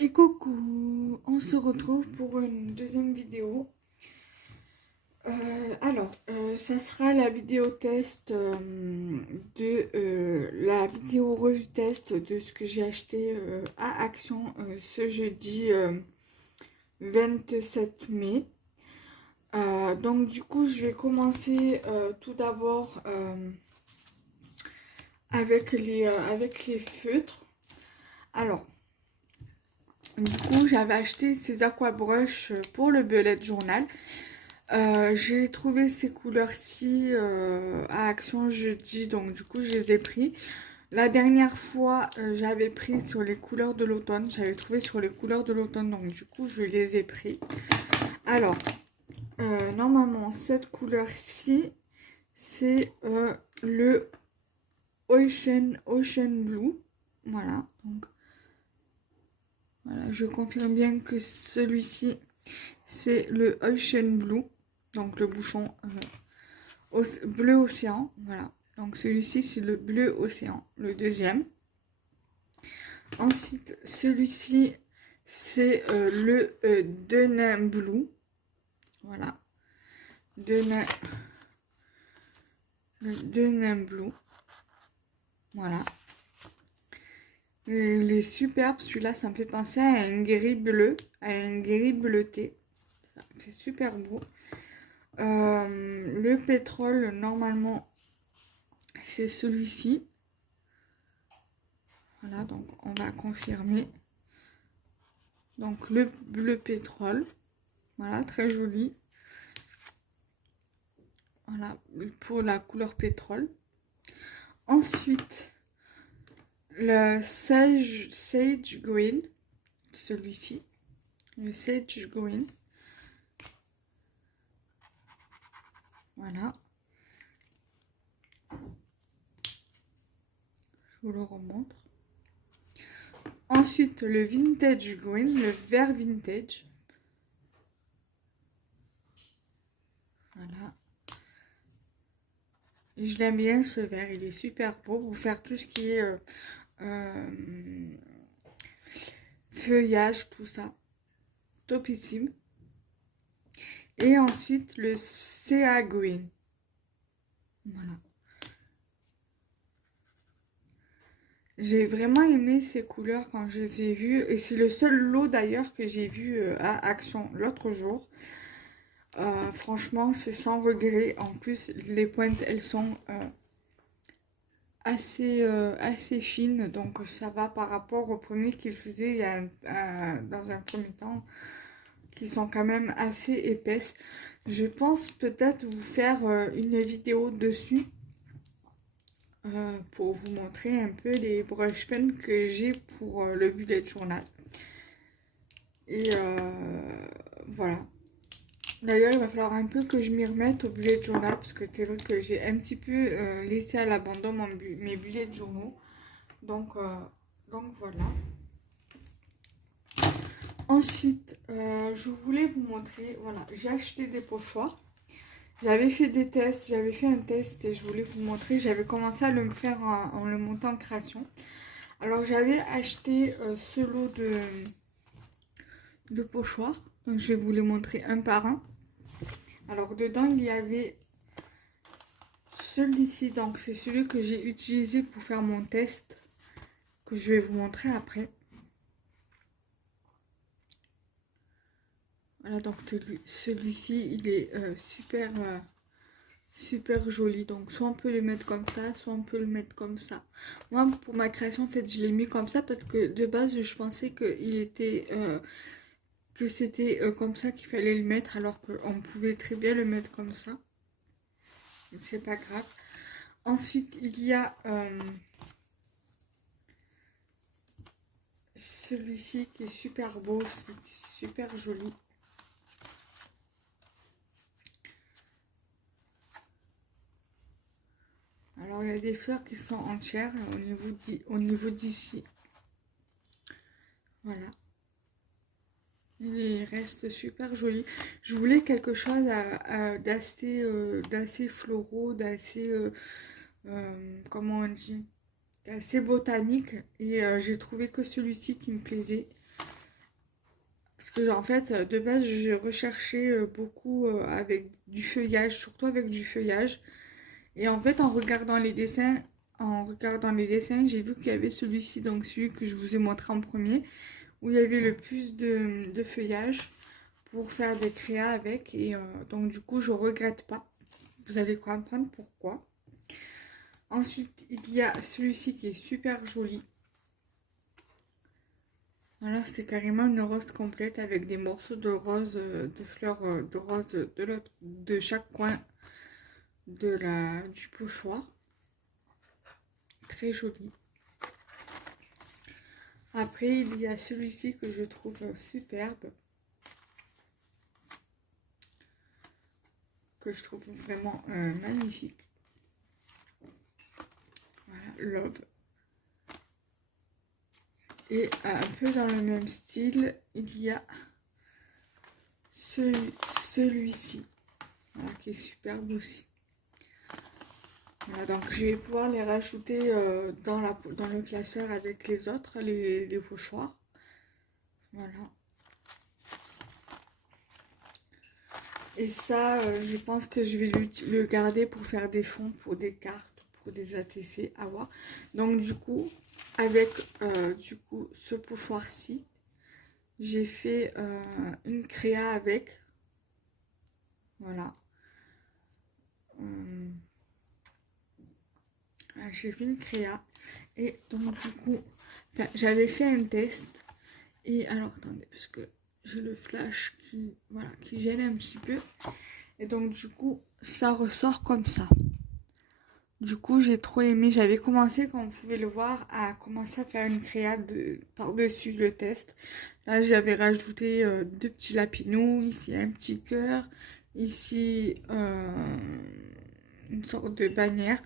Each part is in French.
Et coucou, on se retrouve pour une deuxième vidéo. Ça sera la vidéo test la vidéo revue test de ce que j'ai acheté à Action ce jeudi 27 mai. Donc du coup, je vais commencer tout d'abord avec les feutres. Alors, du coup, j'avais acheté ces aquabrush pour le bullet journal. J'ai trouvé ces couleurs-ci à Action jeudi, donc du coup, je les ai pris. La dernière fois, j'avais pris sur les couleurs de l'automne. J'avais trouvé sur les couleurs de l'automne, donc du coup, je les ai pris. Alors, normalement, cette couleur-ci, c'est le Ocean Blue. Voilà, donc voilà, je confirme bien que celui-ci, c'est le Ocean Blue, donc le bouchon bleu océan. Voilà, donc celui-ci, c'est le bleu océan, le deuxième. Ensuite, celui-ci, c'est le Denim Blue. Voilà, le Denim Blue. Voilà. Il est superbe, celui-là, ça me fait penser à un gris bleu, à un gris bleuté. Ça fait super beau. Le pétrole, normalement, c'est celui-ci. Voilà, donc on va confirmer. Donc le bleu pétrole. Voilà, très joli. Voilà, pour la couleur pétrole. Ensuite, le Sage Green. Celui-ci. Le Sage Green. Voilà. Je vous le remontre. Ensuite, le Vintage Green, le vert vintage. Voilà. Et je l'aime bien ce vert, il est super beau pour faire tout ce qui est feuillage, tout ça. Topissime. Et ensuite, le Sea Green. Voilà. J'ai vraiment aimé ces couleurs quand je les ai vues. Et c'est le seul lot d'ailleurs que j'ai vu à Action l'autre jour. Franchement, c'est sans regret. En plus, les pointes, elles sont assez fines. Donc, ça va par rapport au premier qu'il faisait dans un premier temps. Qui sont quand même assez épaisses. Je pense peut-être vous faire une vidéo dessus. Pour vous montrer un peu les brush pens que j'ai pour le bullet journal. Et voilà. D'ailleurs, il va falloir un peu que je m'y remette au bullet journal parce que c'est vrai que j'ai un petit peu laissé à l'abandon mes bullets journaux. Donc voilà. Ensuite, je voulais vous montrer, voilà, j'ai acheté des pochoirs. J'avais fait des tests, j'avais fait un test et je voulais vous montrer. J'avais commencé à le faire en le montant en création. Alors j'avais acheté ce lot de pochoirs. Donc je vais vous les montrer un par un. Alors dedans il y avait celui-ci. Donc c'est celui que j'ai utilisé pour faire mon test. Que je vais vous montrer après. Voilà, donc celui-ci il est super joli. Donc soit on peut le mettre comme ça, soit on peut le mettre comme ça. Moi pour ma création en fait je l'ai mis comme ça parce que de base je pensais qu'il était que c'était comme ça qu'il fallait le mettre alors qu'on pouvait très bien le mettre comme ça. C'est pas grave. Ensuite il y a celui-ci qui est super beau, c'est super joli. Alors il y a des fleurs qui sont entières au niveau d'ici. Voilà. Il reste super joli. Je voulais quelque chose d'assez floraux, d'assez, comment on dit, d'assez botanique. Et j'ai trouvé que celui-ci qui me plaisait. Parce que en fait, de base, j'ai recherché beaucoup avec du feuillage, surtout avec du feuillage. Et en fait, en regardant les dessins, j'ai vu qu'il y avait celui-ci, donc celui que je vous ai montré en premier, où il y avait le plus de feuillage pour faire des créas avec. Et donc du coup, je regrette pas. Vous allez comprendre pourquoi. Ensuite, il y a celui-ci qui est super joli. Voilà, c'est carrément une rose complète avec des morceaux de rose, de fleurs de rose de chaque coin du pochoir. Très joli. Après, il y a celui-ci que je trouve superbe. Que je trouve vraiment magnifique. Voilà, Love. Et un peu dans le même style, il y a celui-ci. Voilà, qui est superbe aussi. Voilà, donc je vais pouvoir les rajouter dans le classeur avec les autres, les pochoirs. Voilà. Et ça, je pense que je vais le garder pour faire des fonds, pour des cartes, pour des ATC à voir. Donc du coup, avec ce pochoir-ci, j'ai fait une créa avec. Voilà. J'ai fait une créa. Et donc du coup, j'avais fait un test. Et alors, attendez, parce que j'ai le flash qui gêne un petit peu. Et donc du coup, ça ressort comme ça. Du coup, j'ai trop aimé. J'avais commencé, comme vous pouvez le voir, à commencer à faire une créa par-dessus le test. Là, j'avais rajouté deux petits lapinous. Ici, un petit cœur. Ici, une sorte de bannière.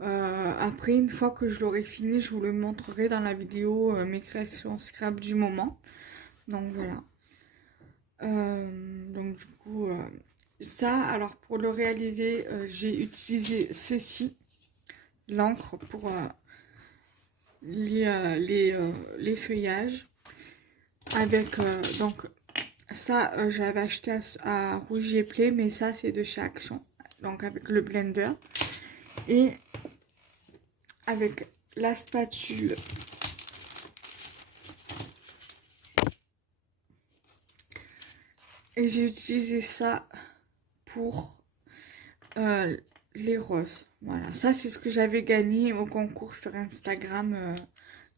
Après, une fois que je l'aurai fini, je vous le montrerai dans la vidéo mes créations scrap du moment. Donc, voilà. Donc, du coup, ça, alors pour le réaliser, j'ai utilisé ceci. L'encre pour les feuillages avec donc ça je l'avais acheté à Rougier Play, mais ça c'est de chez Action, donc avec le blender et avec la spatule et j'ai utilisé ça pour les roses. Voilà, ça c'est ce que j'avais gagné au concours sur Instagram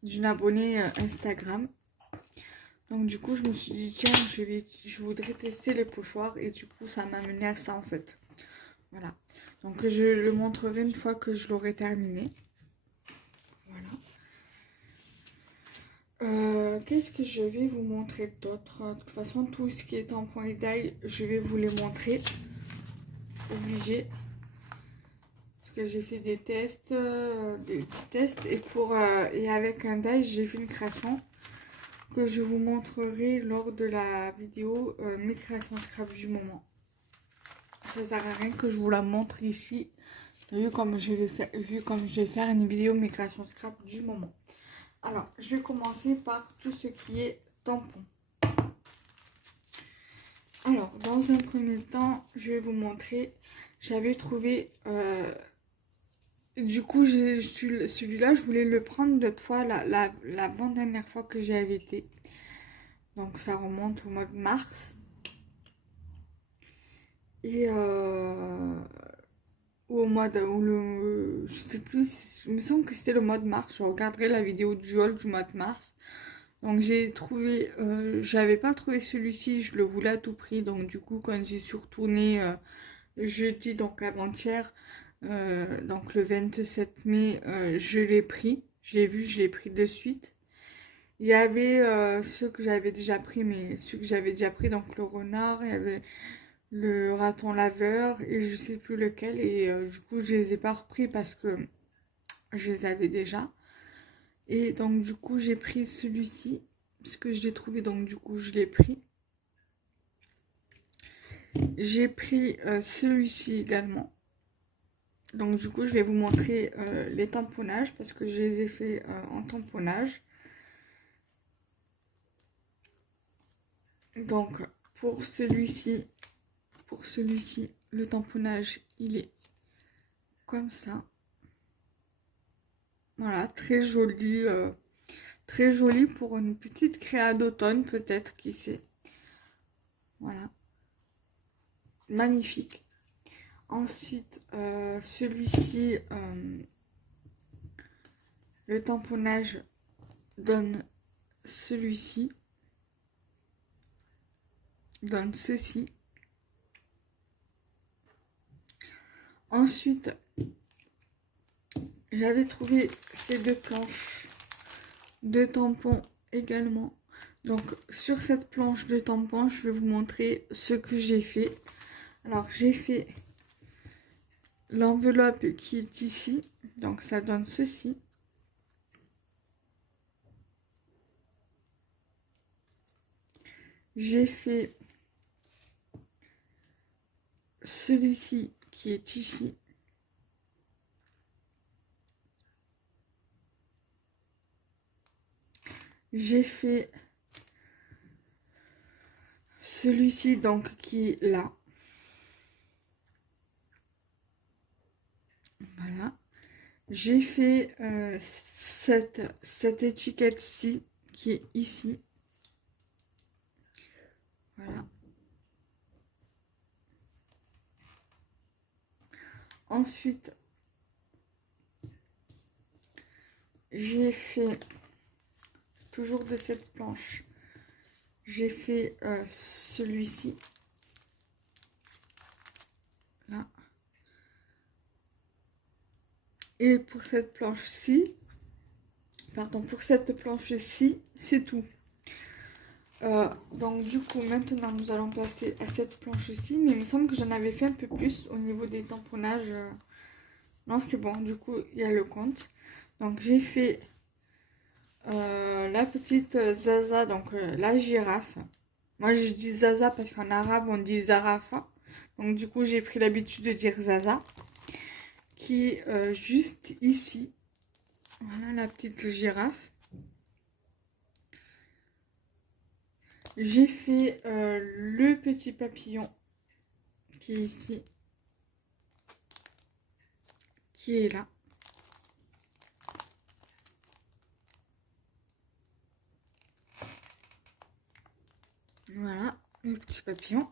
d'une abonnée Instagram. Donc du coup je me suis dit tiens je voudrais tester les pochoirs et du coup ça m'a mené à ça en fait. Voilà. Donc je le montrerai une fois que je l'aurai terminé. Voilà. Qu'est-ce que je vais vous montrer d'autre? De toute façon tout ce qui est en point d'ail je vais vous les montrer. Obligé. Que j'ai fait des tests et avec un die j'ai fait une création que je vous montrerai lors de la vidéo mes créations scrap du moment. Ça sert à rien que je vous la montre ici vu comme je vais faire une vidéo mes créations scrap du moment. Alors je vais commencer par tout ce qui est tampon. Alors dans un premier temps je vais vous montrer, j'avais trouvé du coup, celui-là, je voulais le prendre l'autre fois, l'avant-dernière fois que j'y avais été. Donc, ça remonte au mois de mars. Et ou au mois de... je sais plus, il me semble que c'était le mois de mars. Je regarderai la vidéo du haul du mois de mars. Donc, j'ai trouvé... j'avais pas trouvé celui-ci, je le voulais à tout prix. Donc, du coup, quand j'y suis retournée jeudi, donc avant-hier... donc le 27 mai, je l'ai pris. Je l'ai vu, je l'ai pris de suite. Il y avait ceux que j'avais déjà pris, donc le renard, il y avait le raton laveur et je sais plus lequel. Et du coup, je les ai pas repris parce que je les avais déjà. Et donc, du coup, j'ai pris celui-ci parce que je l'ai trouvé, donc du coup, je l'ai pris. J'ai pris celui-ci également. Donc du coup je vais vous montrer les tamponnages parce que je les ai fait en tamponnage. Donc pour celui-ci, le tamponnage il est comme ça. Voilà, très joli pour une petite créa d'automne peut-être, qui sait. Voilà, magnifique. Ensuite, celui-ci, le tamponnage donne celui-ci, donne ceci. Ensuite, j'avais trouvé ces deux planches de tampons également. Donc sur cette planche de tampons, je vais vous montrer ce que j'ai fait. Alors j'ai fait l'enveloppe qui est ici, donc ça donne ceci. J'ai fait celui-ci qui est ici. J'ai fait celui-ci donc qui est là. Voilà. J'ai fait cette étiquette-ci qui est ici. Voilà. Ensuite, j'ai fait, toujours de cette planche, j'ai fait celui-ci. Là. Et pour cette planche-ci, pardon, pour cette planche-ci, c'est tout. Donc du coup, maintenant, nous allons passer à cette planche-ci. Mais il me semble que j'en avais fait un peu plus au niveau des tamponnages. Non, c'est bon, du coup, il y a le compte. Donc j'ai fait la petite Zaza, donc la girafe. Moi, je dis Zaza parce qu'en arabe, on dit Zarafa. Donc du coup, j'ai pris l'habitude de dire Zaza. Qui est juste ici. Voilà la petite girafe. J'ai fait le petit papillon qui est ici, qui est là. Voilà, le petit papillon.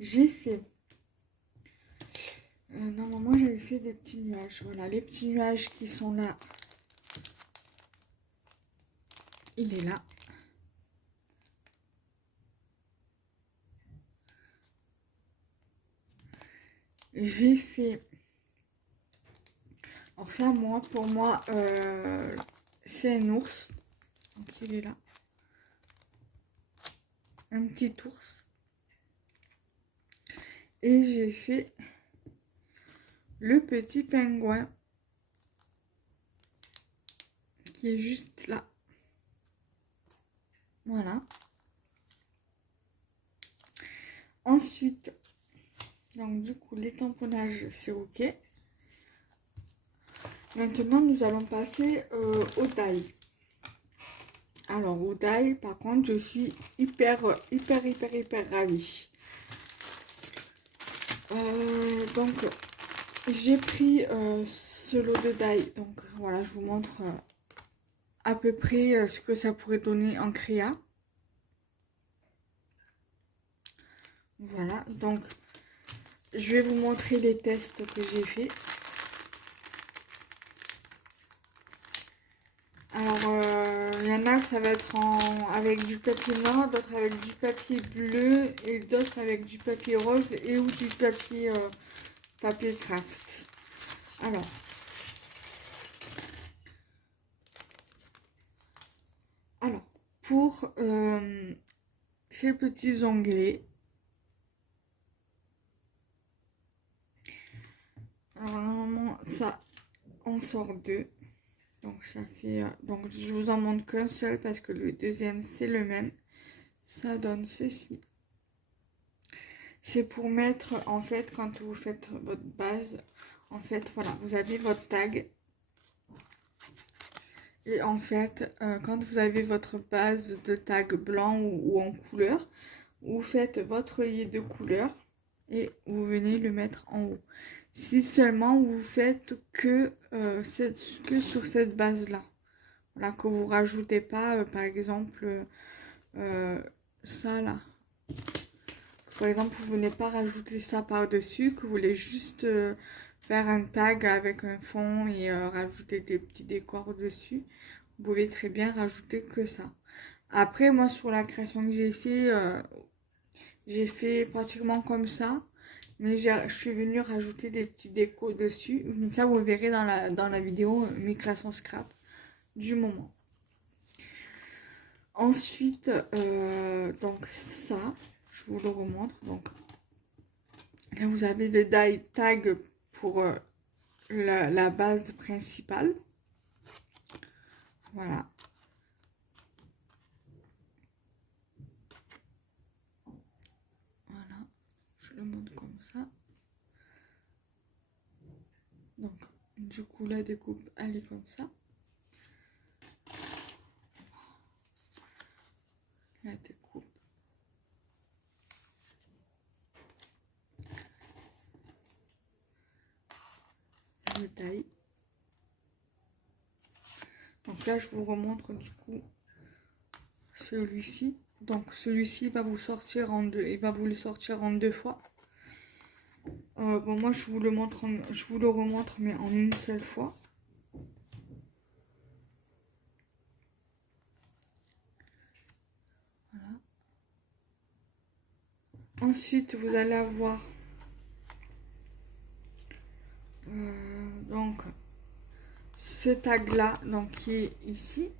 J'ai fait... normalement, j'avais fait des petits nuages. Voilà, les petits nuages qui sont là. Il est là. J'ai fait... Alors ça, moi, pour moi, c'est un ours. Donc il est là. Un petit ours. Et j'ai fait le petit pingouin qui est juste là. Voilà. Ensuite, donc du coup, les tamponnages, c'est ok. Maintenant, nous allons passer au die. Alors, au die, par contre, je suis hyper ravie. Donc, j'ai pris ce lot de die. Donc, voilà, je vous montre à peu près ce que ça pourrait donner en créa. Voilà, donc, je vais vous montrer les tests que j'ai fait. Alors, il y en a, ça va être avec du papier noir, d'autres avec du papier bleu et d'autres avec du papier rose et ou du papier, papier craft. Alors pour ces petits onglets, alors normalement ça en sort deux. Donc ça fait, donc je vous en montre qu'un seul parce que le deuxième c'est le même. Ça donne ceci. C'est pour mettre, en fait, quand vous faites votre base, en fait, voilà, vous avez votre tag. Et en fait, quand vous avez votre base de tag blanc ou en couleur, vous faites votre œillet de couleur et vous venez le mettre en haut. Si seulement vous faites que sur cette base-là. Voilà, que vous rajoutez pas, par exemple, ça là. Par exemple, vous venez pas rajouter ça par-dessus, que vous voulez juste faire un tag avec un fond et rajouter des petits décors dessus. Vous pouvez très bien rajouter que ça. Après, moi, sur la création que j'ai fait pratiquement comme ça. Mais je suis venue rajouter des petits décos dessus. Ça, vous verrez dans la vidéo mes créations scrap du moment. Ensuite, donc ça, je vous le remontre. Donc, là, vous avez le die tag pour la base principale. Voilà. Voilà. Je le montre comme ça. Donc, du coup, la découpe, elle est comme ça. La découpe. Le taille. Donc là, je vous remontre du coup celui-ci. Donc celui-ci va vous sortir en deux. Il va vous le sortir en deux fois. Bon, moi, je vous le montre, je vous le remontre, mais en une seule fois. Voilà. Ensuite, vous allez avoir donc ce tag là, donc qui est ici,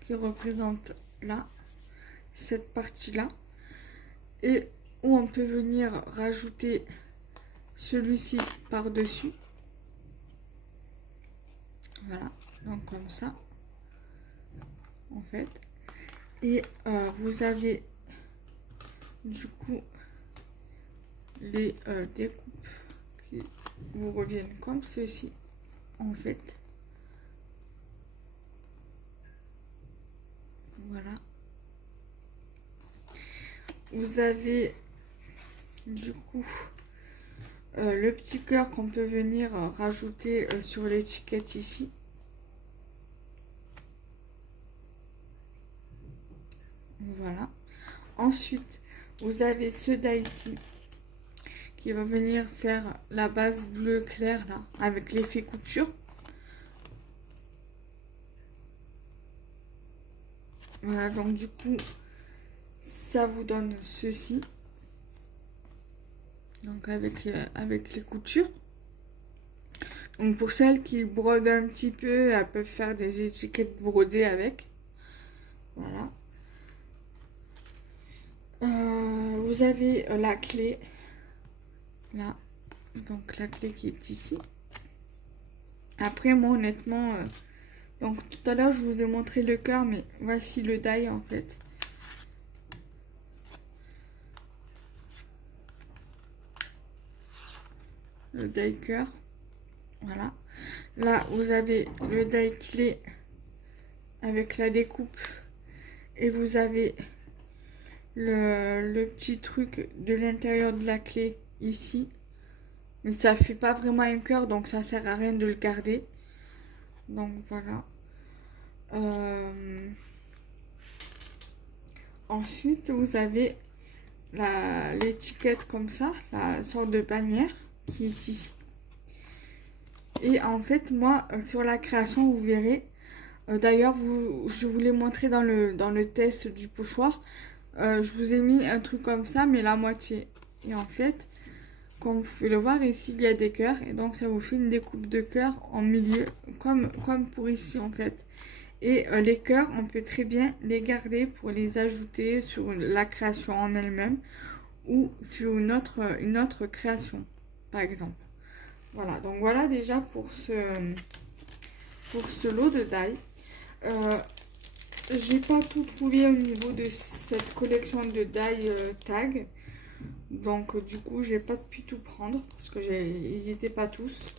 qui représente là cette partie là, et où on peut venir rajouter celui-ci par dessus. Voilà, donc comme ça en fait. Et vous avez du coup les découpes qui vous reviennent comme ceci en fait. Voilà. Vous avez du coup le petit cœur qu'on peut venir rajouter sur l'étiquette ici. Voilà. Ensuite, vous avez ce die ici qui va venir faire la base bleu clair là avec l'effet couture. Voilà, donc du coup, ça vous donne ceci. Donc avec les coutures. Donc pour celles qui brodent un petit peu, elles peuvent faire des étiquettes brodées avec. Voilà. Vous avez la clé. Là. Donc la clé qui est ici. Après moi honnêtement, donc tout à l'heure je vous ai montré le cœur, mais voici le die en fait. Le die cœur. Voilà. Là vous avez le die clé avec la découpe. Et vous avez le petit truc de l'intérieur de la clé ici. Mais ça fait pas vraiment un cœur, donc ça sert à rien de le garder. Donc voilà. Ensuite, vous avez l'étiquette comme ça, la sorte de bannière qui est ici. Et en fait, moi, sur la création, vous verrez. D'ailleurs, je vous l'ai montré dans le test du pochoir. Je vous ai mis un truc comme ça, mais la moitié. Et en fait, comme vous pouvez le voir, ici, il y a des cœurs. Et donc, ça vous fait une découpe de cœur en milieu, comme pour ici, en fait. Et les cœurs, on peut très bien les garder pour les ajouter sur la création en elle-même ou sur une autre création, par exemple. Voilà, donc voilà déjà pour ce lot de die. J'ai pas tout trouvé au niveau de cette collection de die tag. Donc du coup, j'ai pas pu tout prendre parce que ils étaient pas tous.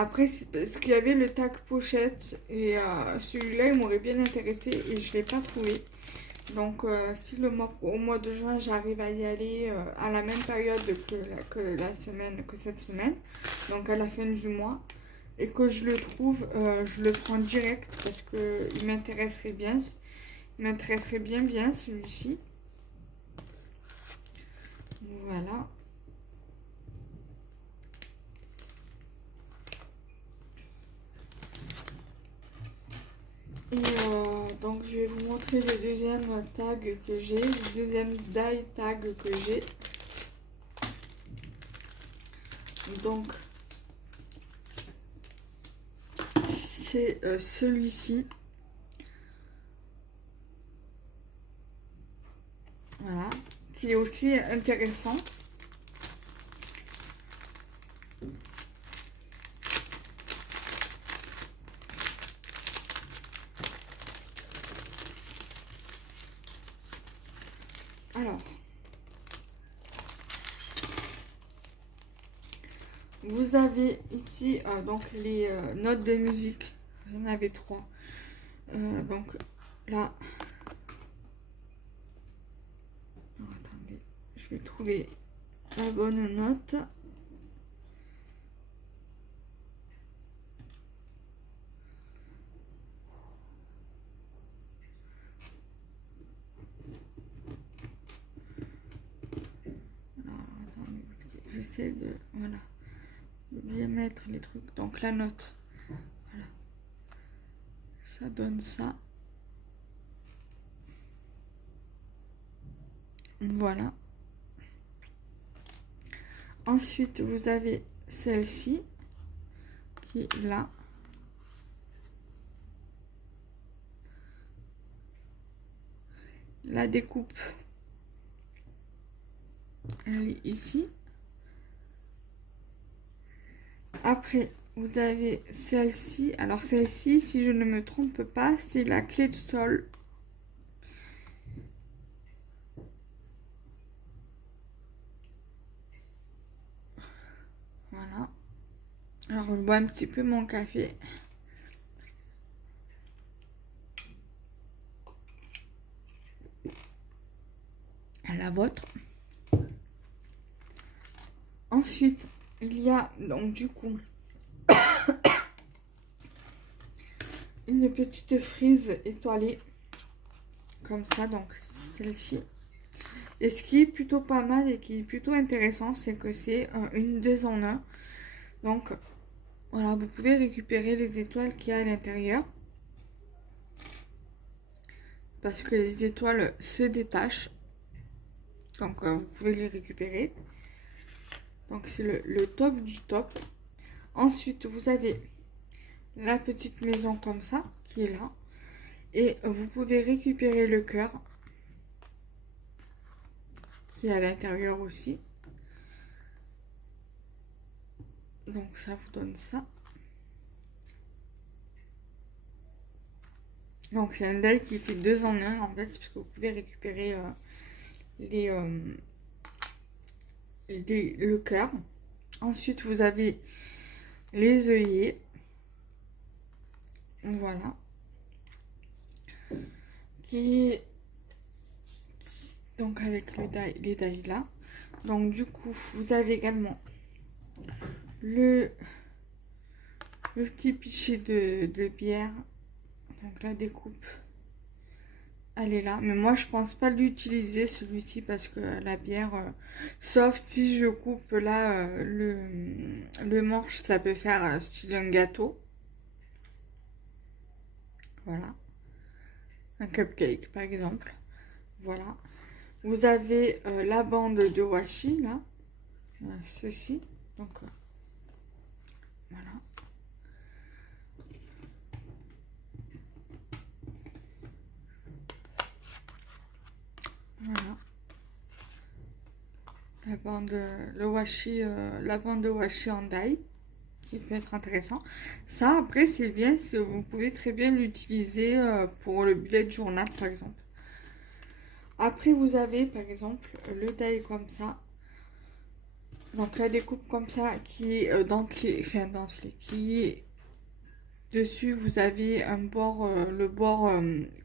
Après, c'est parce qu'il y avait le tag pochette et celui-là, il m'aurait bien intéressé et je ne l'ai pas trouvé. Donc, si au mois de juin, j'arrive à y aller à la même période que cette semaine, donc à la fin du mois, et que je le trouve, je le prends direct parce qu'il m'intéresserait bien. Il m'intéresserait bien celui-ci. Voilà. Et donc je vais vous montrer le deuxième tag que j'ai, le deuxième die tag que j'ai. Donc c'est celui-ci. Voilà, qui est aussi intéressant. Alors, vous avez ici donc les notes de musique. J'en avais 3. Donc là, alors, attendez, je vais trouver la bonne note. Alors, attendez, j'essaie de, voilà, de bien mettre les trucs. Donc la note, voilà, ça donne ça. Voilà. Ensuite, vous avez celle-ci qui est là. La découpe, elle est ici. Après, vous avez celle-ci. Alors celle-ci, si je ne me trompe pas, c'est la clé de sol. Voilà. Alors, je bois un petit peu mon café. À la vôtre. Ensuite, il y a donc du coup une petite frise étoilée. Comme ça, donc celle-ci. Et ce qui est plutôt pas mal et qui est plutôt intéressant, c'est que c'est une 2 en 1. Donc, voilà, vous pouvez récupérer les étoiles qu'il y a à l'intérieur. Parce que les étoiles se détachent. Donc, vous pouvez les récupérer. Donc, c'est le top du top. Ensuite, vous avez la petite maison comme ça, qui est là. Et vous pouvez récupérer le cœur, qui est à l'intérieur aussi. Donc, ça vous donne ça. Donc, c'est un die qui fait 2 en 1, en fait, puisque vous pouvez récupérer le cœur. Ensuite, vous avez les œillets. Voilà. Qui est donc avec les die là. Donc, du coup, vous avez également le petit pichet de bière. Donc, la découpe, elle est là. Mais moi, je pense pas l'utiliser celui-ci parce que la bière, sauf si je coupe là le manche, ça peut faire style un gâteau. Voilà. Un cupcake, par exemple. Voilà. Vous avez la bande de washi, là. Ceci. Donc, voilà. Voilà. La bande, la bande de washi en die, qui peut être intéressant. Ça, après, c'est bien, vous pouvez très bien l'utiliser pour le bullet journal, par exemple. Après, vous avez, par exemple, le die comme ça. Donc la découpe comme ça qui est dentelée, enfin dentelée, qui est dessus, vous avez un bord, le bord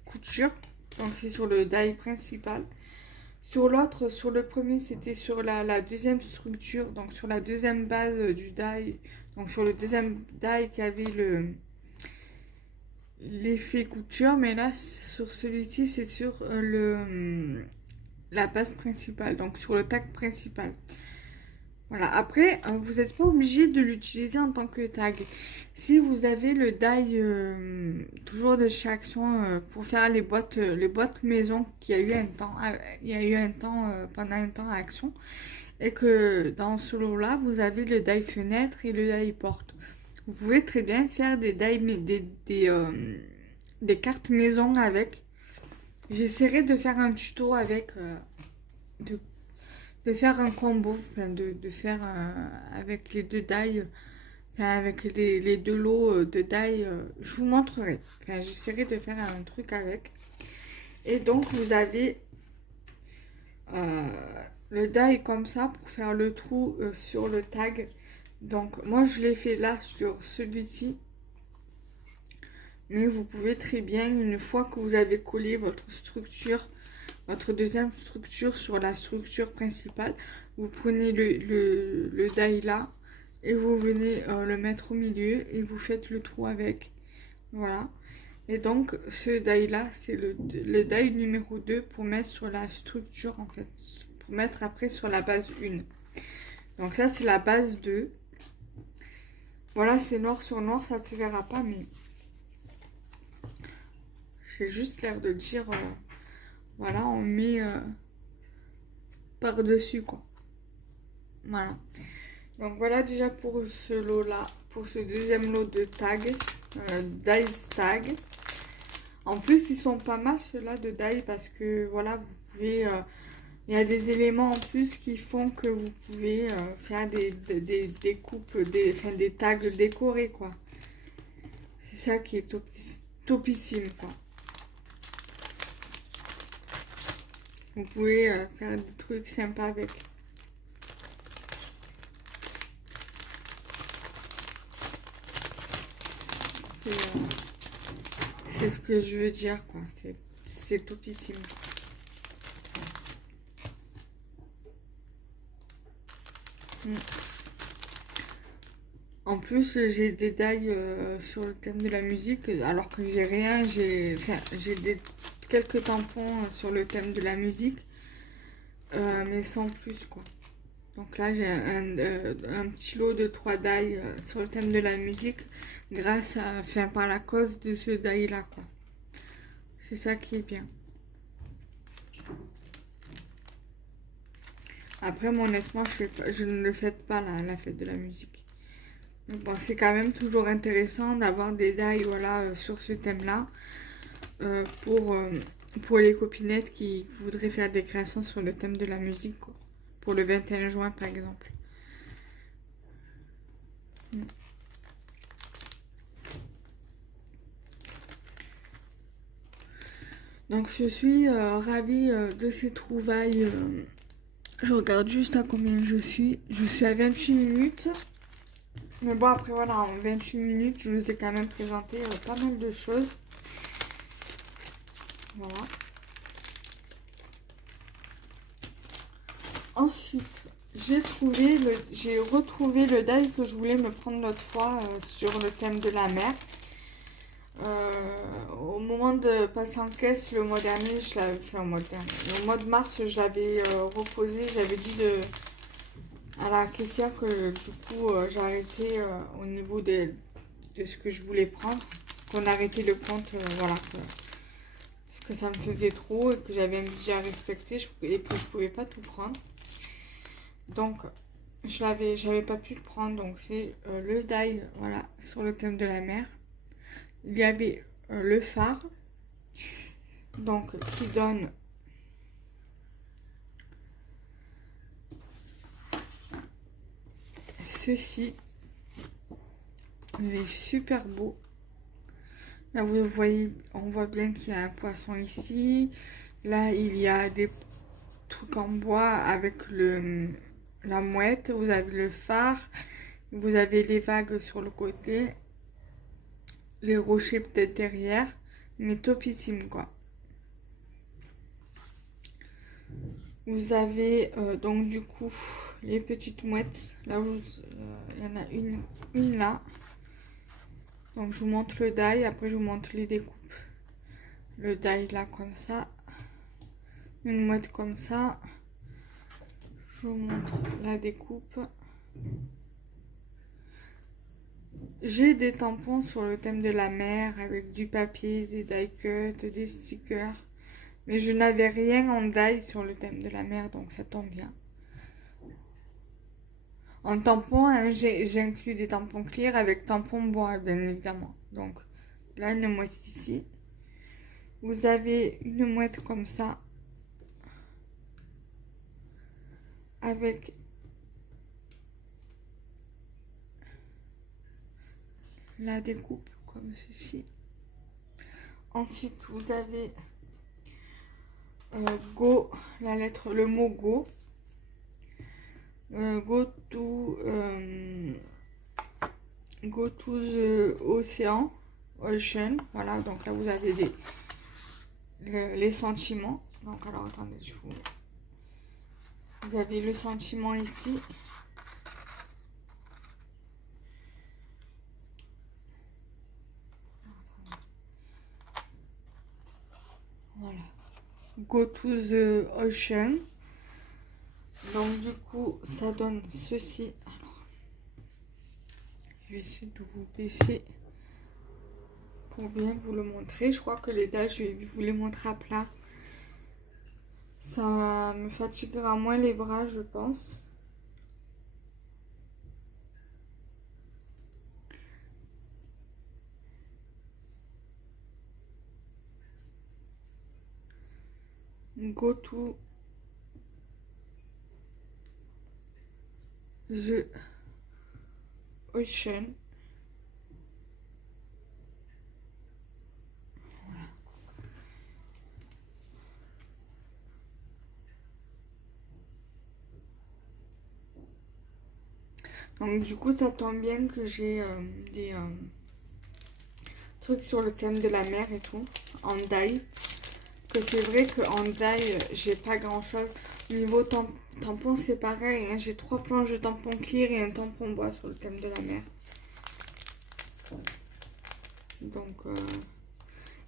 couture, donc c'est sur le die principal. Sur l'autre, sur le premier, c'était sur la deuxième structure, donc sur la deuxième base du die, donc sur le deuxième die qui avait l'effet couture, mais là sur celui-ci c'est sur la base principale, donc sur le tag principal. Voilà, après vous n'êtes pas obligé de l'utiliser en tant que tag. Si vous avez le die toujours de chez Action pour faire les boîtes maison qu'il y a eu un temps, pendant un temps à Action, et que dans ce lot là vous avez le die fenêtre et le die porte. Vous pouvez très bien faire des des cartes maison avec. J'essaierai de faire un tuto avec, de faire un combo, enfin de faire avec les deux die, enfin avec les deux lots de die. Je vous montrerai. Enfin, j'essaierai de faire un truc avec. Et donc vous avez le die comme ça pour faire le trou sur le tag. Donc moi je l'ai fait là sur celui-ci. Mais vous pouvez très bien, une fois que vous avez collé votre structure, votre deuxième structure sur la structure principale, vous prenez le die là et vous venez le mettre au milieu et vous faites le trou avec. Voilà. Et donc ce die là, c'est le die numéro 2 pour mettre sur la structure en fait, pour mettre après sur la base 1. Donc ça c'est la base 2. Voilà, c'est noir sur noir, ça ne se verra pas, mais j'ai juste l'air de dire, voilà, on met par-dessus, quoi. Voilà. Donc voilà déjà pour ce lot-là, pour ce deuxième lot de tags, dies tag. En plus, ils sont pas mal ceux-là de die parce que, voilà, vous pouvez... il y a des éléments en plus qui font que vous pouvez faire des coupes, des tags décorés, quoi. C'est ça qui est topissime, quoi. Vous pouvez faire des trucs sympas avec. C'est ce que je veux dire, quoi. C'est topissime. En plus, j'ai des die sur le thème de la musique, alors que j'ai rien. J'ai quelques tampons sur le thème de la musique, mais sans plus, quoi. Donc là, j'ai un petit lot de 3 die sur le thème de la musique, grâce à, enfin, par la cause de ce die là, quoi. C'est ça qui est bien. Après, moi, honnêtement, je ne le fête pas la fête de la musique. Donc, bon, c'est quand même toujours intéressant d'avoir des die, voilà, sur ce thème-là, pour les copinettes qui voudraient faire des créations sur le thème de la musique, quoi. Pour le 21 juin, par exemple. Donc, je suis ravie de ces trouvailles. Je regarde juste à combien je suis. Je suis à 28 minutes. Mais bon, après, voilà, en 28 minutes, je vous ai quand même présenté pas mal de choses. Voilà. Ensuite, j'ai retrouvé le die que je voulais me prendre l'autre fois sur le thème de la mer. Au moment de passer en caisse, le mois dernier, je l'avais fait au mois de mars, je l'avais reposé. J'avais dit à la caissière que du coup, j'arrêtais au niveau de ce que je voulais prendre. Qu'on arrêtait le compte, voilà. Que ça me faisait trop et que j'avais un budget à respecter et que je pouvais pas tout prendre. Donc, j'avais pas pu le prendre. Donc, c'est le die, voilà, sur le thème de la mer. Il y avait le phare, donc qui donne ceci. Il est super beau. Là, vous voyez, on voit bien qu'il y a un poisson ici. Là, il y a des trucs en bois avec la mouette, vous avez le phare, vous avez les vagues sur le côté, les rochers peut-être derrière, mais topissime quoi. Vous avez donc du coup les petites mouettes. Là où il y en a une là. Donc je vous montre le die, après je vous montre les découpes. Le die là comme ça. Une mouette comme ça. Je vous montre la découpe. J'ai des tampons sur le thème de la mer avec du papier, des die cuts, des stickers. Mais je n'avais rien en die sur le thème de la mer, donc ça tombe bien. En tampon, hein, j'ai inclus des tampons clear avec tampon bois, bien évidemment. Donc là, une mouette ici. Vous avez une mouette comme ça. Avec la découpe comme ceci. Ensuite, vous avez go, la lettre, le mot go. Go to the ocean. Voilà, donc là vous avez les sentiments. Donc alors attendez, vous avez le sentiment ici. Voilà. Go to the ocean. Donc du coup, ça donne ceci. Alors, je vais essayer de vous baisser pour bien vous le montrer. Je crois que les dates, je vais vous les montrer à plat. Ça me fatiguera moins les bras, je pense. Go to the ocean. Voilà. Donc du coup, ça tombe bien que j'ai des trucs sur le thème de la mer et tout, en die. Que c'est vrai qu'en die, j'ai pas grand chose. Niveau tampon, c'est pareil. Hein. J'ai 3 planches de tampon clear et un tampon bois sur le thème de la mer. Donc,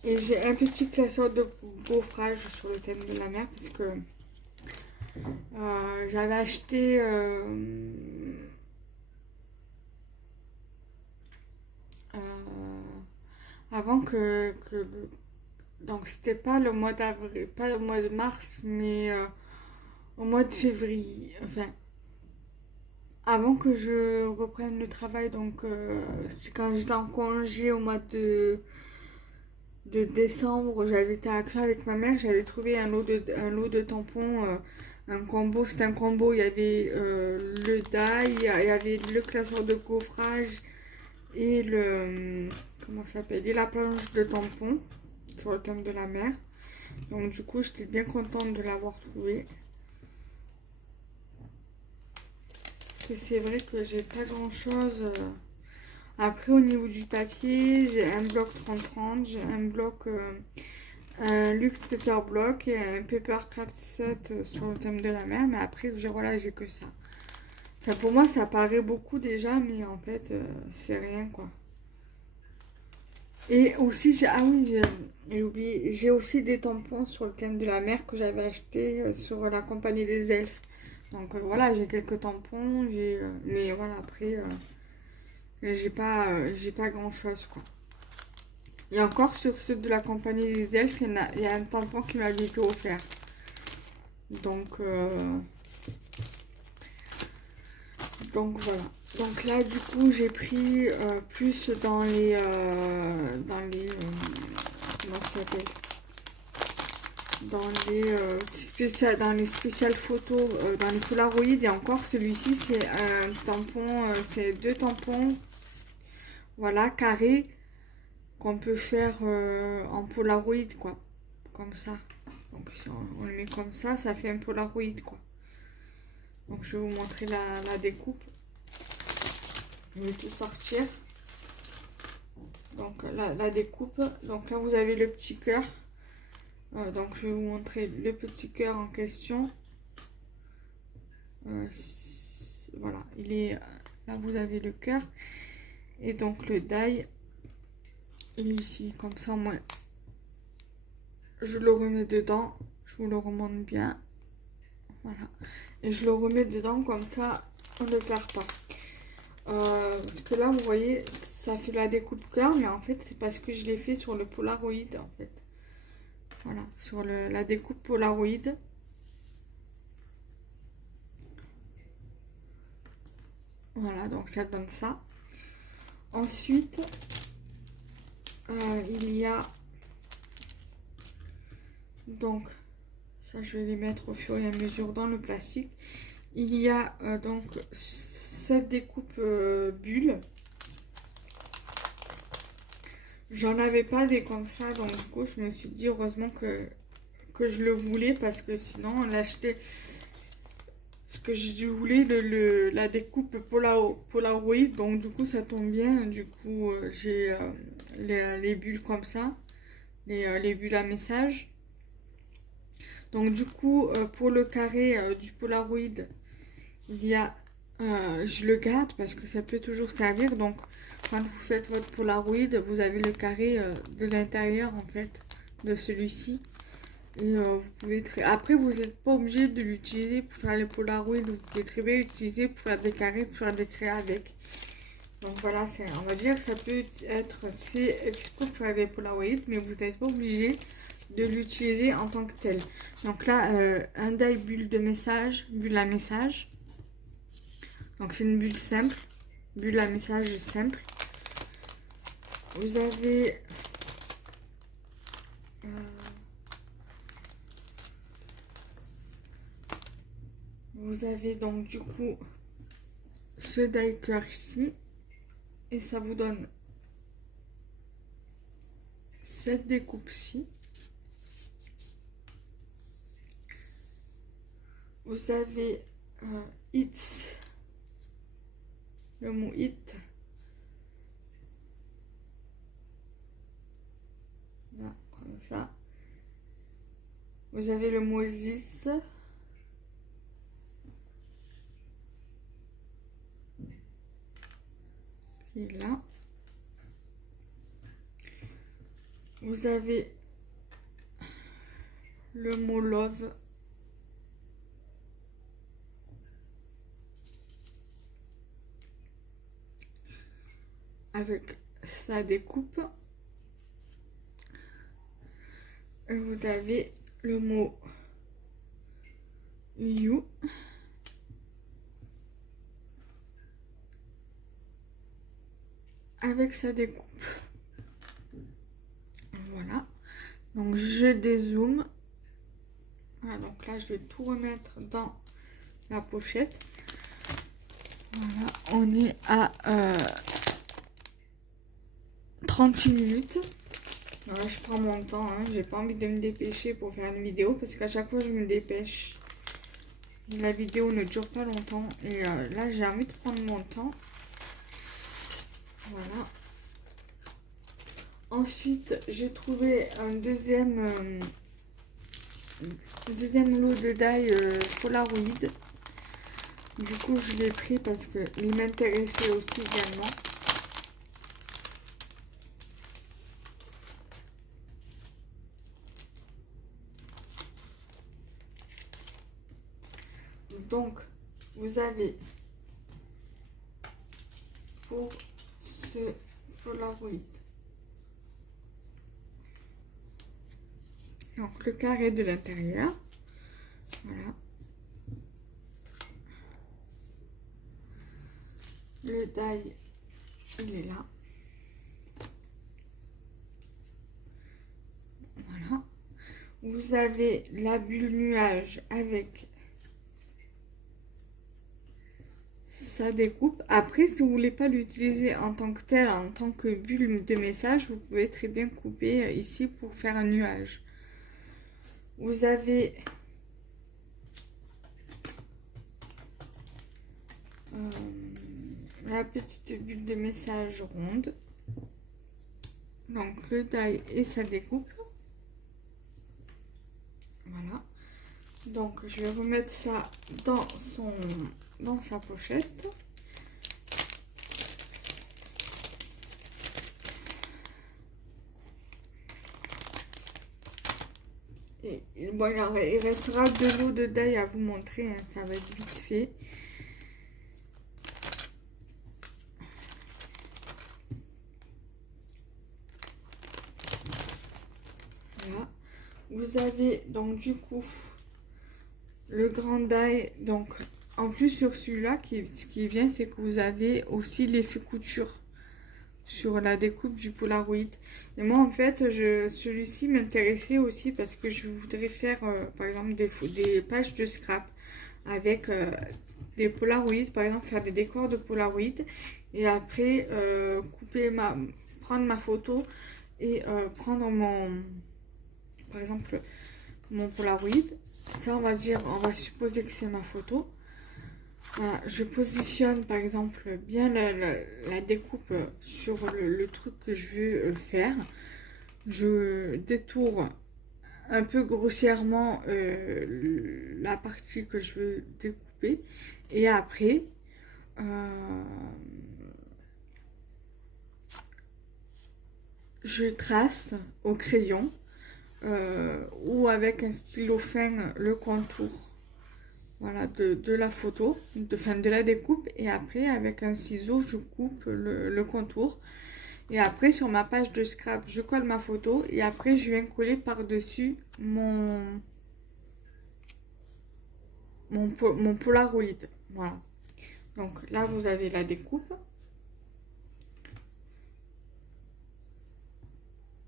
et j'ai un petit classeur de gaufrage sur le thème de la mer parce que j'avais acheté avant donc c'était pas le mois d'avril, pas le mois de mars, mais au mois de février, enfin avant que je reprenne le travail, donc c'est quand j'étais en congé au mois de décembre, j'avais été à Accra avec ma mère, j'avais trouvé un lot de tampons, un combo, c'était un combo, il y avait le die, il y avait le classeur de gaufrage et le, comment ça s'appelle, et la planche de tampons sur le thème de la mer. Donc du coup, j'étais bien contente de l'avoir trouvé. C'est vrai que j'ai pas grand chose. Après, au niveau du papier, j'ai un bloc 30-30, j'ai un bloc, un Luxe Paper Block et un Paper Craft Set sur le thème de la mer. Mais après, voilà, j'ai que ça. Enfin, pour moi, ça paraît beaucoup déjà, mais en fait, c'est rien quoi. Et aussi, ah oui, j'ai oublié, j'ai aussi des tampons sur le thème de la mer que j'avais acheté sur la compagnie des elfes. Donc voilà, j'ai quelques tampons, mais voilà, après, j'ai pas grand chose quoi. Et encore sur ceux de la compagnie des elfes, il y a un tampon qui m'avait été offert. Donc voilà. Donc là du coup j'ai pris plus dans les comment ça s'appelle, dans les spéciales photos, dans les Polaroid. Et encore celui-ci c'est un tampon, c'est 2 tampons, voilà, carrés, qu'on peut faire en Polaroid quoi, comme ça. Donc si on le met comme ça, ça fait un Polaroid quoi. Donc je vais vous montrer la découpe. Je vais tout sortir. Donc la découpe. Donc là vous avez le petit cœur. Donc je vais vous montrer le petit cœur en question. Voilà, il est là, vous avez le cœur. Et donc le die, il est ici. Comme ça, moi, je le remets dedans. Je vous le remonte bien. Voilà. Et je le remets dedans, comme ça, on ne perd pas. Parce que là, vous voyez, ça fait la découpe cœur. Mais en fait, c'est parce que je l'ai fait sur le Polaroid, en fait. Voilà, sur la découpe Polaroid. Voilà, donc ça donne ça. Ensuite, il y a... Donc, ça je vais les mettre au fur et à mesure dans le plastique. Il y a donc cette découpe bulle. J'en avais pas des comme ça, donc du coup je me suis dit heureusement que je le voulais, parce que sinon on l'achetait. Ce que je voulais la découpe Polaroid, donc du coup ça tombe bien. Du coup j'ai les bulles comme ça, les bulles à message. Donc du coup pour le carré du Polaroid, il y a je le garde parce que ça peut toujours servir. Donc quand vous faites votre Polaroid, vous avez le carré de l'intérieur en fait de celui-ci. Et vous pouvez après, vous n'êtes pas obligé de l'utiliser pour faire les Polaroid. Vous pouvez très bien l'utiliser pour faire des carrés, pour faire des traits avec. Donc voilà, on va dire que ça peut être fait exprès pour faire des Polaroid, mais vous n'êtes pas obligé de l'utiliser en tant que tel. Donc là, un die bulle de message, bulle à message. Donc c'est une bulle simple, bulle à message simple. Vous avez donc du coup ce die cœur ici, et ça vous donne cette découpe-ci. Vous avez it's, le mot it, là, comme ça. Vous avez le mot this, qui est là. Vous avez le mot love, avec sa découpe. Et vous avez le mot you, avec sa découpe. Voilà. Donc je dézoome. Voilà, donc là je vais tout remettre dans la pochette. Voilà, on est à 38 minutes. Voilà, je prends mon temps, hein. J'ai pas envie de me dépêcher pour faire une vidéo, parce qu'à chaque fois je me dépêche. La vidéo ne dure pas longtemps, et là j'ai envie de prendre mon temps. Voilà. Ensuite, j'ai trouvé un deuxième lot de die Polaroid. Du coup, je l'ai pris parce qu'il m'intéressait aussi également. Donc, vous avez pour ce Polaroid, donc le carré de l'intérieur, voilà, le die il est là, voilà, vous avez la bulle nuage avec sa découpe. Après, si vous voulez pas l'utiliser en tant que tel, en tant que bulle de message, vous pouvez très bien couper ici pour faire un nuage. Vous avez euh, la petite bulle de message ronde. Donc le die et sa découpe. Voilà. Donc je vais remettre ça dans sa pochette. Et bon, il restera de l'eau de die à vous montrer, hein, ça va être vite fait. Voilà. Vous avez donc du coup le grand die. Donc en plus sur celui-là, ce qui est bien, c'est que vous avez aussi l'effet couture sur la découpe du Polaroid. Et moi en fait, celui-ci m'intéressait aussi parce que je voudrais faire par exemple des pages de scrap avec des Polaroid, par exemple faire des décors de Polaroid et après prendre ma photo et prendre par exemple mon Polaroid. Ça, on va supposer que c'est ma photo. Voilà, je positionne par exemple bien la découpe sur le truc que je veux faire. Je détourne un peu grossièrement la partie que je veux découper. Et après, je trace au crayon ou avec un stylo fin le contour, voilà, de la photo, de la découpe. Et après avec un ciseau je coupe le contour. Et après sur ma page de scrap je colle ma photo et après je viens coller par dessus mon Polaroid. Voilà, donc là vous avez la découpe.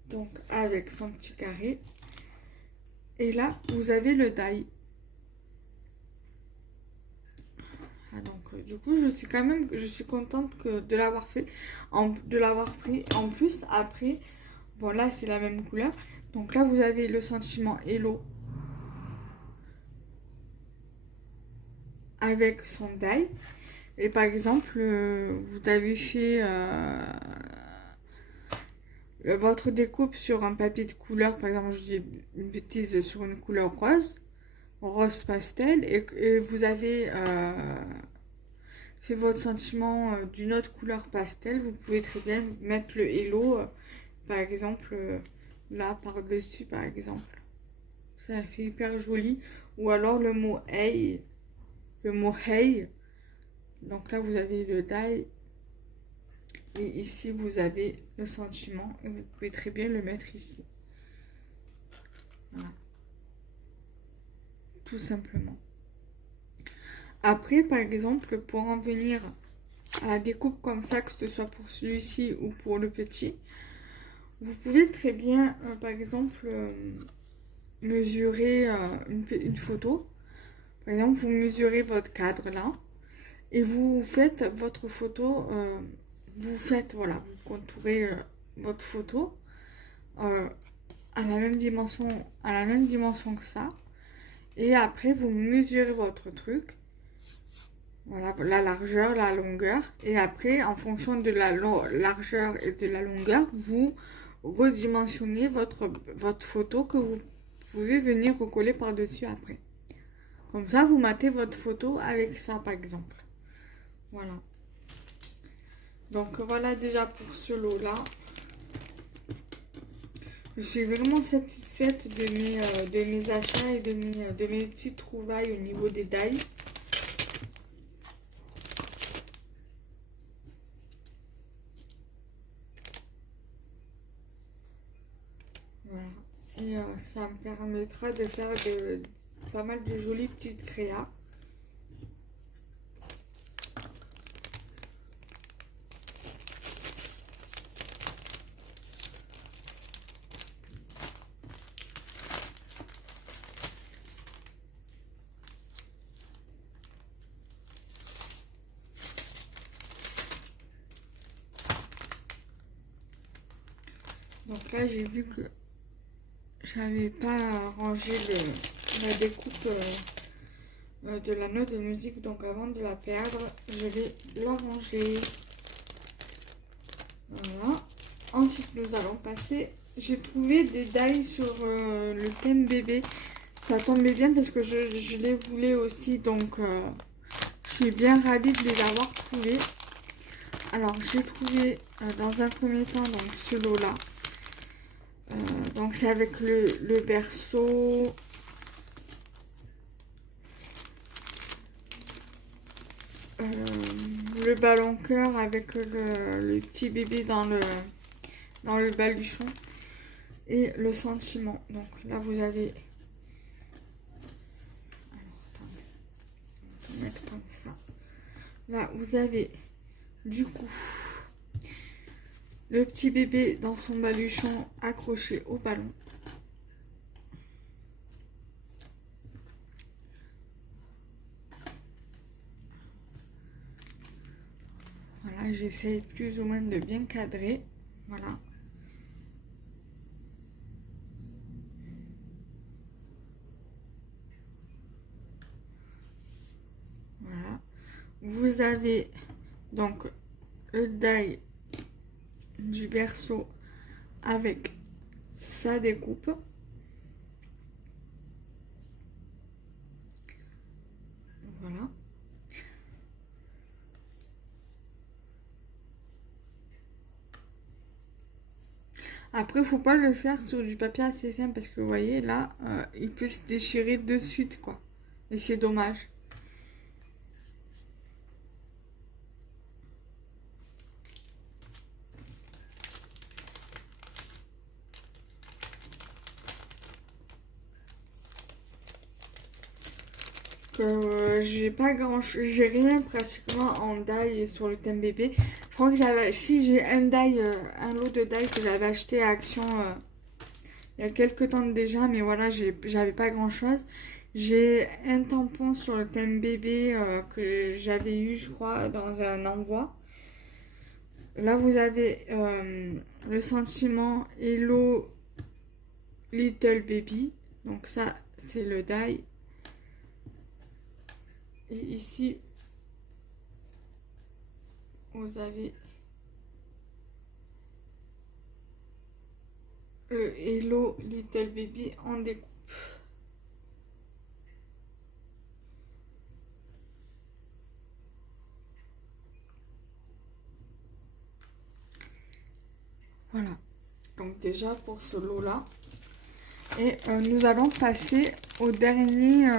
Donc avec son petit carré. Et là vous avez le die. Ah, donc du coup je suis contente de l'avoir fait, de l'avoir pris. En plus après, bon là c'est la même couleur. Donc là vous avez le sentiment Hello avec son die. Et par exemple vous avez fait votre découpe sur un papier de couleur, par exemple je dis une bêtise, sur une couleur rose pastel, et vous avez fait votre sentiment d'une autre couleur pastel. Vous pouvez très bien mettre le hello par exemple là par dessus par exemple, ça fait hyper joli. Ou alors le mot hey, donc là vous avez le die et ici vous avez le sentiment et vous pouvez très bien le mettre ici. Voilà, tout simplement. Après par exemple pour en venir à la découpe comme ça, que ce soit pour celui-ci ou pour le petit, vous pouvez très bien par exemple mesurer une photo. Par exemple vous mesurez votre cadre là et vous faites votre photo, voilà, vous contourez votre photo à la même dimension que ça. Et après vous mesurez votre truc, voilà, la largeur, la longueur. Et après en fonction de la largeur et de la longueur, vous redimensionnez votre photo que vous pouvez venir recoller par dessus après. Comme ça vous matez votre photo avec ça par exemple. Voilà. Donc voilà déjà pour ce lot là. Je suis vraiment satisfaite de mes achats et de mes petites trouvailles au niveau des die. Voilà. Et ça me permettra de faire pas mal de jolies petites créas. Donc là j'ai vu que j'avais pas rangé la découpe de la note de musique. Donc avant de la perdre, je vais la ranger. Voilà. Ensuite, nous allons passer. J'ai trouvé des die sur le thème bébé. Ça tombait bien parce que je les voulais aussi. Donc, je suis bien ravie de les avoir trouvés. Alors, j'ai trouvé dans un premier temps donc ce lot-là. Donc, c'est avec le berceau. Le ballon cœur avec le petit bébé dans le baluchon. Et le sentiment. Donc là, vous avez... Alors, attendez. On va mettre comme ça. Là, vous avez du coup le petit bébé dans son baluchon accroché au ballon. Voilà, j'essaie plus ou moins de bien cadrer. Voilà. Voilà. Vous avez donc le die du berceau avec sa découpe. Voilà. Après, faut pas le faire sur du papier assez fin parce que vous voyez là, il peut se déchirer de suite quoi. Et c'est dommage. J'ai pas grand chose, j'ai rien pratiquement en die sur le thème bébé. Je crois que j'avais, si j'ai un die, un lot de die que j'avais acheté à Action il y a quelques temps déjà, mais voilà, j'avais pas grand chose. J'ai un tampon sur le thème bébé que j'avais eu, je crois, dans un envoi. Là, vous avez le sentiment Hello Little Baby. Donc ça, c'est le die. Et ici, vous avez le Hello Little Baby en découpe. Voilà. Donc déjà pour ce lot-là. Et nous allons passer au dernier...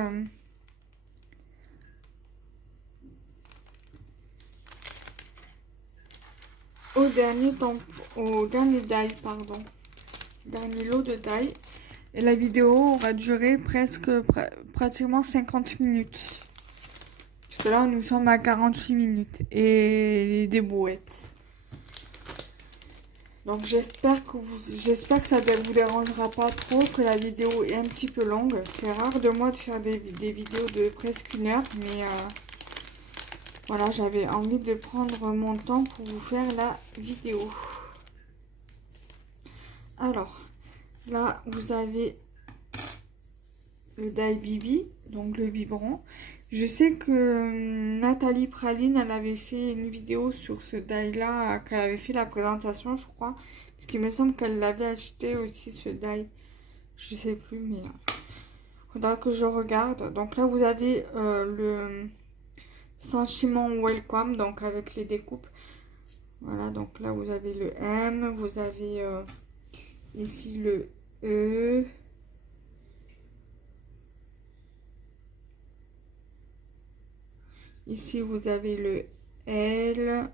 au dernier die, pardon. Dernier lot de die. Et la vidéo va durer pratiquement 50 minutes. Parce que là, nous sommes à 48 minutes. Et des brouettes. Donc j'espère que ça ne vous dérangera pas trop, que la vidéo est un petit peu longue. C'est rare de moi de faire des vidéos de presque 1 heure. Mais voilà, j'avais envie de prendre mon temps pour vous faire la vidéo. Alors, là, vous avez le die Bibi, donc le biberon. Je sais que Nathalie Praline, elle avait fait une vidéo sur ce die-là, qu'elle avait fait la présentation, je crois. Parce qu'il me semble qu'elle l'avait acheté aussi, ce die. Je sais plus, mais faudra que je regarde. Donc là, vous avez le sentiment welcome, donc avec les découpes. Voilà, donc là, vous avez le M, vous avez ici le E. Ici, vous avez le L.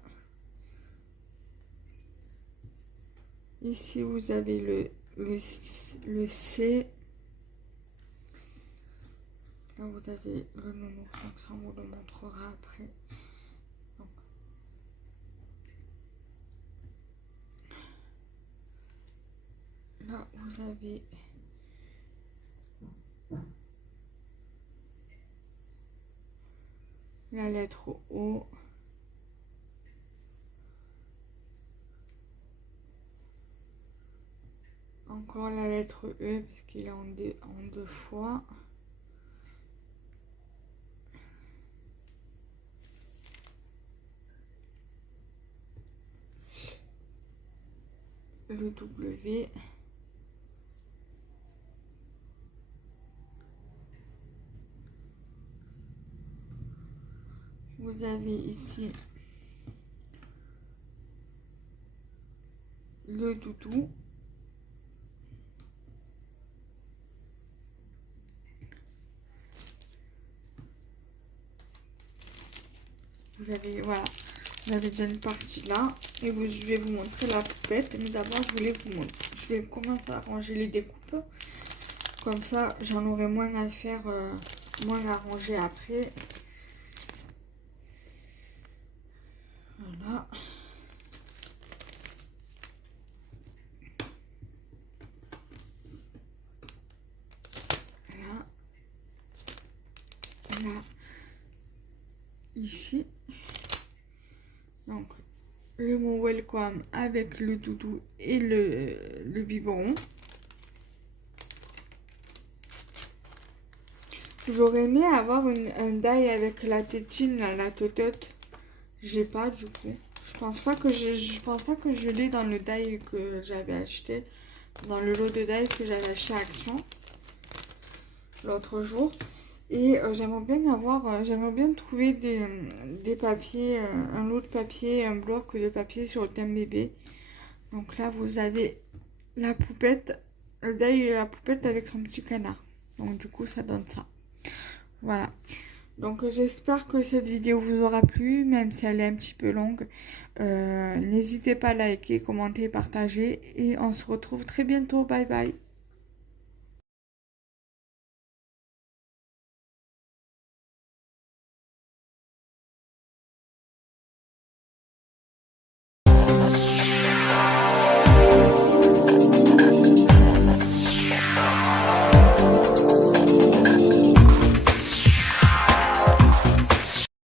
Ici, vous avez le C. Là, vous avez le nounours, donc ça, on vous le montrera après. Donc. Là, vous avez la lettre O. Encore la lettre E, parce qu'il est en deux fois. le W. Vous avez ici le doudou. Vous avez, voilà, vous avez déjà une partie là. Et je vais vous montrer la poupette. Mais d'abord, je vais commencer à ranger les découpes. Comme ça, j'en aurai moins à faire, moins à ranger après. Voilà. Là. Là. Ici. Donc, le mot welcome avec le doudou et le biberon. J'aurais aimé avoir un die avec la tétine, la totote. J'ai pas du coup. Je pense pas que je l'ai dans le die que j'avais acheté. Dans le lot de die que j'avais acheté à Action l'autre jour. Et j'aimerais bien trouver des papiers, un lot de papier, un bloc de papier sur le thème bébé. Donc là, vous avez la poupette, le die et la poupette avec son petit canard. Donc du coup, ça donne ça. Voilà. Donc j'espère que cette vidéo vous aura plu, même si elle est un petit peu longue. N'hésitez pas à liker, commenter, partager. Et on se retrouve très bientôt. Bye bye.